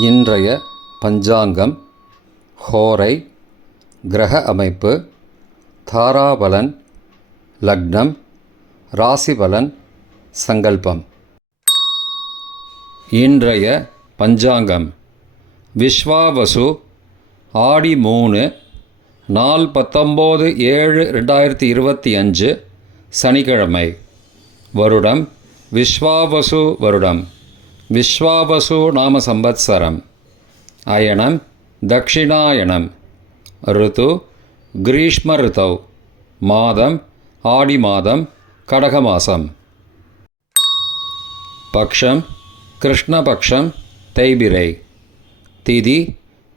இன்றைய பஞ்சாங்கம், ஹோரை, கிரக அமைப்பு, தாராபலன், லக்னம், ராசிபலன், சங்கல்பம். இன்றைய பஞ்சாங்கம் விஸ்வாவசு, ஆடி 3, நாள் 19/7/2025, சனிக்கிழமை. வருடம் விஸ்வாவசு வருடம். விஸ்வாவசு நாம சம்பத்சரம். அயனம் தக்ஷிணாயனம். ருது கிரீஷ்ம ருதௌ. மாதம் ஆடி மாதம், கடக மாதம். பக்ஷம் கிருஷ்ணபக்ஷம், தைபிரை. திதி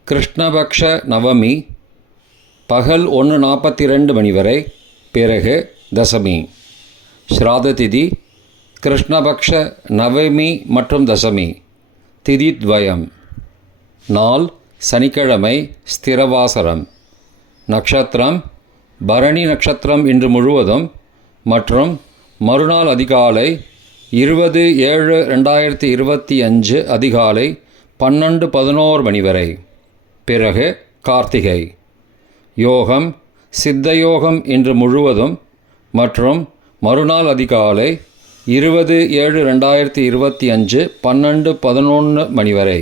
கிருஷ்ணபக்ஷ நவமி, பகல் 1:42 மணி வரை, பிறகு தசமி. ஸ்ராத திதி கிருஷ்ணபக்ஷ நவமி மற்றும் தசமி, திதி துவயம். நாள் சனிக்கிழமை, ஸ்திரவாசரம். நட்சத்திரம் பரணி நட்சத்திரம் இன்று முழுவதும் மற்றும் மறுநாள் அதிகாலை 20/7/2025 அதிகாலை 12:11 மணி வரை, பிறகு கார்த்திகை. யோகம் சித்தயோகம் இன்று முழுவதும் மற்றும் மறுநாள் அதிகாலை 20/7/2025 12:11 மணி வரை,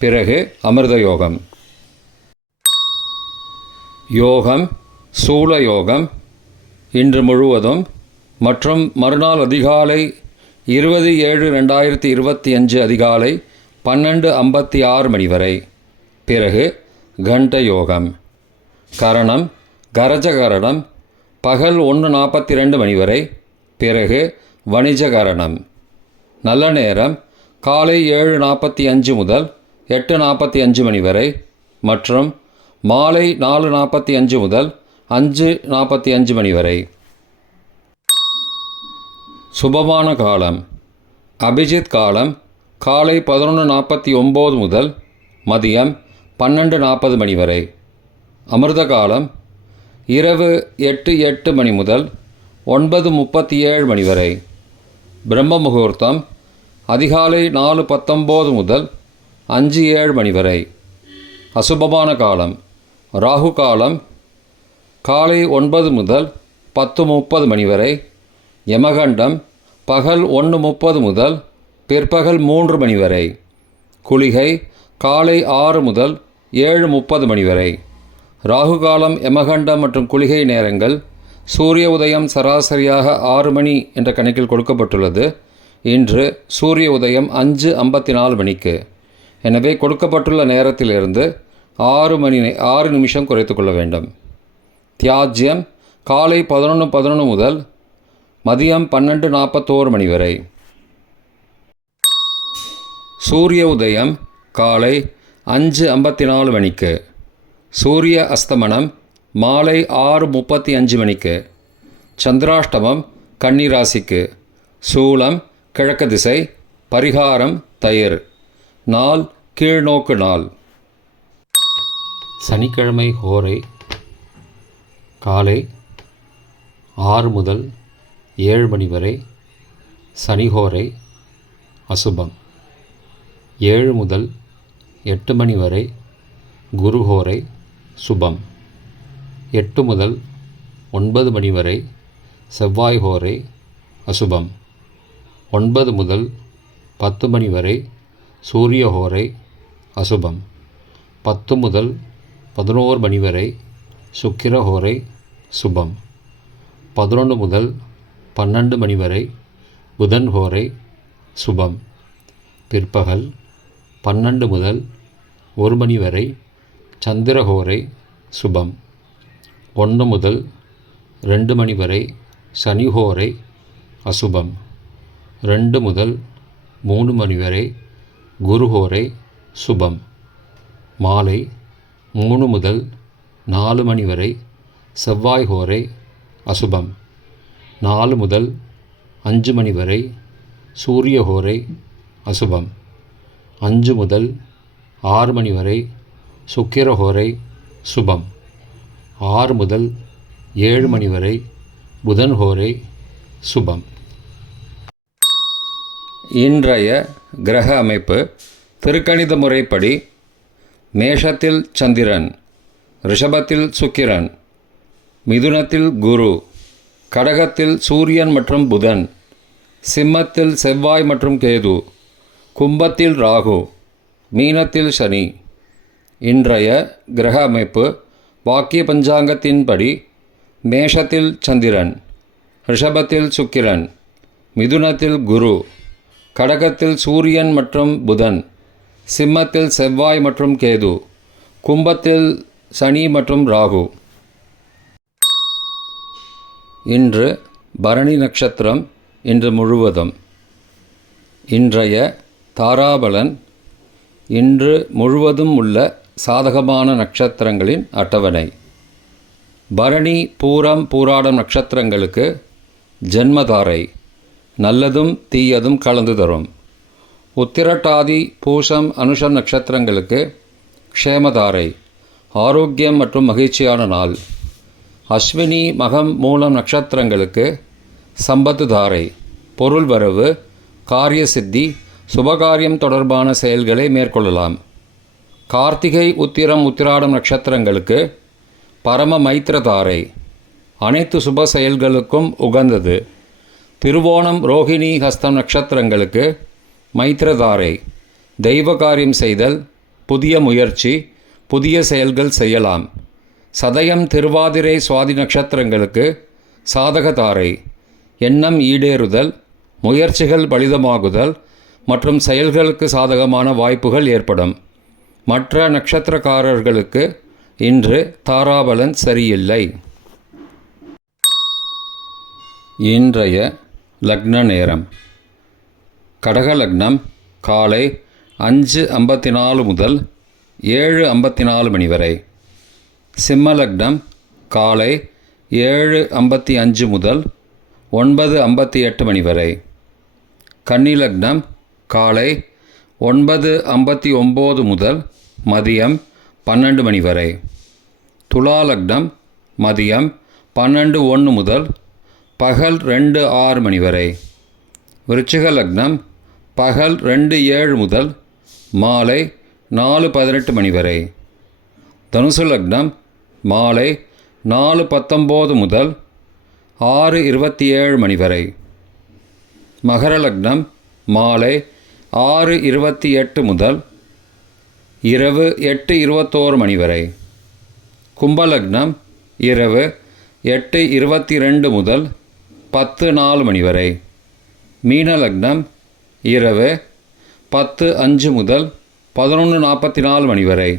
பிறகு அமிர்த யோகம். யோகம் சூலயோகம் இன்று முழுவதும் மற்றும் மறுநாள் அதிகாலை 20/7/2025 அதிகாலை 12:56 மணி வரை, பிறகு கண்ட யோகம். கரணம் கரஜகரணம் பகல் 1:42 மணி வரை, பிறகு வணிஜகரணம். நல்ல நேரம் காலை 7:45 முதல் 8:45 மணி வரை மற்றும் மாலை 4:45 முதல் 5:45 மணி வரை. சுபமான காலம் அபிஜித் காலம் காலை 11:49 முதல் மதியம் 12:40 மணி வரை. அமிர்த காலம் இரவு 8:08 மணி முதல் 9:37 மணி வரை. பிரம்ம முகூர்த்தம் அதிகாலை 4:19 முதல் 5:07 மணி வரை. அசுபமான காலம் ராகு காலம் காலை 9 முதல் 10:30 மணி வரை. யமகண்டம் பகல் 1:30 முதல் பிற்பகல் 3 மணி வரை. குளிகை காலை 6 முதல் 7:30 மணி வரை. ராகு காலம், யமகண்டம் மற்றும் குளிகை நேரங்கள் சூரிய உதயம் சராசரியாக 6 மணி என்ற கணக்கில் கொடுக்கப்பட்டுள்ளது. இன்று சூரிய உதயம் 5:54 மணிக்கு. எனவே கொடுக்கப்பட்டுள்ள நேரத்திலிருந்து 6 நிமிஷம் குறைத்து கொள்ள வேண்டும். தியாஜ்யம் காலை 11:11 முதல் மதியம் 12:41 மணி வரை. சூரிய உதயம் காலை 5:54 மணிக்கு. சூரிய அஸ்தமனம் மாலை 6:35 மணிக்கு. சந்திராஷ்டமம் கன்னிராசிக்கு. சூலம் கிழக்கு திசை. பரிகாரம் தயிர். நாள் கீழ்நோக்கு நாள். சனிக்கிழமை ஹோரை காலை 6 முதல் 7 மணி வரை. சனிஹோரை அசுபம். 7 முதல் 8 மணி வரை. குருஹோரை சுபம். 8 முதல் 9 மணி வரை. செவ்வாய் ஹோரை அசுபம். 9 முதல் 10 மணி வரை. சூரிய ஹோரை அசுபம். 10 முதல் 11 மணி வரை. சுக்கிர ஹோரை சுபம். 11 முதல் 12 மணி வரை. புதன் ஹோரை சுபம். பிற்பகல் 12 முதல் 1 மணி வரை. சந்திர ஹோரை சுபம். 1 முதல் 2 மணி வரை. சனிஹோரை அசுபம். 2 முதல் 3 மணி வரை. குருஹோரை சுபம். மாலை 3 முதல் 4 மணி வரை. செவ்வாய் ஹோரை அசுபம். 4 முதல் 5 மணி வரை. சூரிய ஹோரை அசுபம். 5 முதல் 6 மணி வரை. சுக்கிர ஹோரை சுபம். 6 முதல் 7 மணி வரை. புதன் ஹோரை சுபம். இன்றைய கிரக அமைப்பு திருக்கணித முறைப்படி மேஷத்தில் சந்திரன், ரிஷபத்தில் சுக்கிரன், மிதுனத்தில் குரு, கடகத்தில் சூரியன் மற்றும் புதன், சிம்மத்தில் செவ்வாய் மற்றும் கேது, கும்பத்தில் ராகு, மீனத்தில் சனி. இன்றைய கிரக அமைப்பு வாக்கிய பஞ்சாங்கத்தின்படி மேஷத்தில் சந்திரன், ரிஷபத்தில் சுக்கிரன், மிதுனத்தில் குரு, கடகத்தில் சூரியன் மற்றும் புதன், சிம்மத்தில் செவ்வாய் மற்றும் கேது, கும்பத்தில் சனி மற்றும் ராகு. இன்று பரணி நட்சத்திரம் இன்று முழுவதும். இன்றைய தாராபலன் இன்று முழுவதும் உள்ள சாதகமான நட்சத்திரங்களின் அட்டவணை. பரணி, பூரம், பூராடம் நட்சத்திரங்களுக்கு ஜென்மதாரை, நல்லதும் தீயதும் கலந்து தரும். உத்திரட்டாதி, பூசம், அனுஷம் நட்சத்திரங்களுக்கு க்ஷேமதாரை, ஆரோக்கியம் மற்றும் மகிழ்ச்சியான நாள். அஸ்வினி, மகம், மூலம் நட்சத்திரங்களுக்கு சம்பத்து தாரை, பொருள் வரவு, காரிய சித்தி, சுபகாரியம் தொடர்பான செயல்களை மேற்கொள்ளலாம். கார்த்திகை, உத்திரம், உத்திராடம் நட்சத்திரங்களுக்கு பரம மைத்திரதாரை, அனைத்து சுப செயல்களுக்கும் உகந்தது. திருவோணம், ரோகிணி, ஹஸ்தம் நட்சத்திரங்களுக்கு மைத்திரதாரை, தெய்வ காரியம் செய்தல், புதிய முயற்சி, புதிய செயல்கள் செய்யலாம். சதயம், திருவாதிரை, சுவாதி நட்சத்திரங்களுக்கு சாதகதாரை, எண்ணம் ஈடேறுதல், முயற்சிகள் பலிதமாகுதல் மற்றும் செயல்களுக்கு சாதகமான வாய்ப்புகள் ஏற்படும். மற்ற நட்சத்திரக்காரர்களுக்கு இன்று தாராபலன் சரியில்லை. இன்றைய லக்ன நேரம். கடக லக்னம் காலை 5:54 முதல் 7:54 மணி வரை. சிம்ம லக்னம் காலை 7:55 முதல் 9:58 மணி வரை. கன்னி லக்னம் காலை 9:59 முதல் மதியம் 12 மணி வரை. துலா லக்னம் மதியம் 12:01 முதல் பகல் 2:06 மணி வரை. விருச்சிக லக்னம் பகல் 2:07 முதல் மாலை 4:18 மணி வரை. தனுசு லக்னம் மாலை 4:19 முதல் 6:27 மணி வரை. மகர லக்னம் மாலை 6:28 முதல் இரவு 8:21 மணி வரை. கும்பலக்னம் இரவு 8:22 முதல் 10:04 மணி வரை. மீன லக்னம் இரவு 10:05 முதல் 11:44 மணி வரை.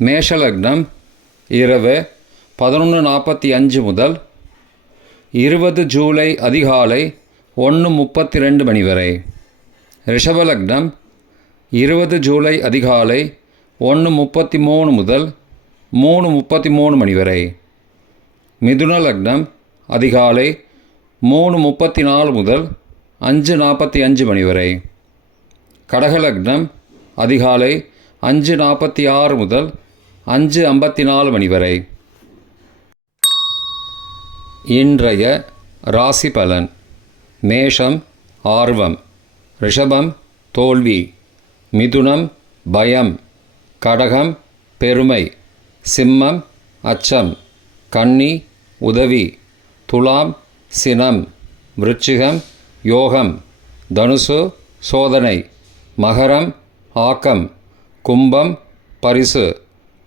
மேஷ லக்னம் இரவு 11:45 முதல் 20 ஜூலை அதிகாலை 1:32 மணி வரை. ரிஷப லக்னம் 20 ஜூலை அதிகாலை 1:33 முதல் 3:33 மணி வரை. மிதுன லக்னம் அதிகாலை 3:34 முதல் 5:45 மணி வரை. கடக லக்னம் அதிகாலை 5:46 முதல் 5:54 மணி வரை. இன்றைய ராசி பலன். மேஷம் ஆர்வம், ரிஷபம் தோல்வி, மிதுனம் பயம், கடகம் பெருமை, சிம்மம் அச்சம், கன்னி உதவி, துலாம் சினம், விருச்சிகம் யோகம், தனுசு சோதனை, மகரம் ஆக்கம், கும்பம் பரிசு,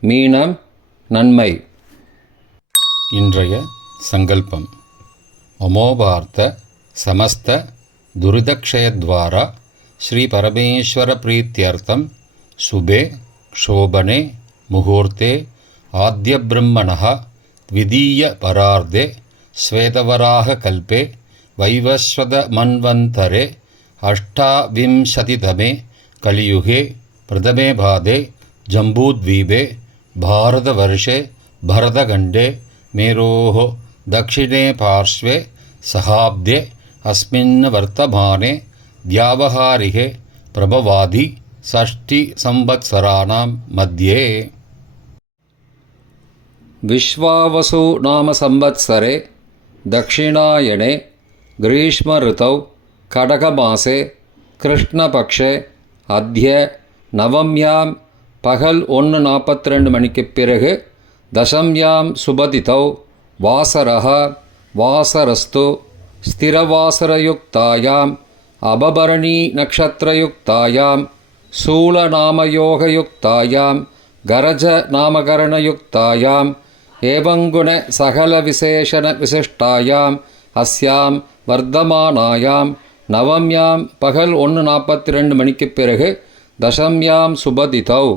மீனம் நன்மை. இன்றைய சங்கல்பம். அமோபார்த்த சமஸ்த துரிதக்ஷயத்வாரா ஸ்ரீ பரமேஸ்வர பிரீத்யர்த்தம் சுபே க்ஷோபனே முகூர்த்தே ஆத்ய பிரம்மணः த்விதீய பரார்த்தே ஸ்வேதவராக கல்பே வைவஸ்வத மன்வந்தரே அஷ்டாவிம்சதிதமே கலியுகே பிரதமே பாதே ஜம்பூத்வீபே பாரதவர்ஷே பரதகண்டே மேரோः दक्षिणे पार्श्वे सहाब्दे अस्मिन् वर्तमाने व्यावहारिके प्रभवादि षष्टिसंवत्सराणां मध्ये विश्वावसु नाम संवत्सरे दक्षिणायने ग्रीष्म ऋतौ कडकमासे कृष्णपक्षे अद्य நவம்யாம் பகல் 1:42 மணிக்குப் பிறகு தசம்யாம் சுபதிதௌ வாசரஹ வாசரஸ்து ஸ்திரவாசரயுக்தாயாம் அபபரணி நக்ஷத்ரயுக்தாயாம் சூலநாமயோகயுக்தாயாம் கரஜ நாமகரணயுக்தாயாம் ஏவங்குண சகல விசேஷண விசிஷ்டாயாம் அஸ்யாம் வர்த்தமானாயாம் நவம்யாம் பகல் 1:42 மணிக்குப் பிறகு தசம்யாம் சுபதிதௌ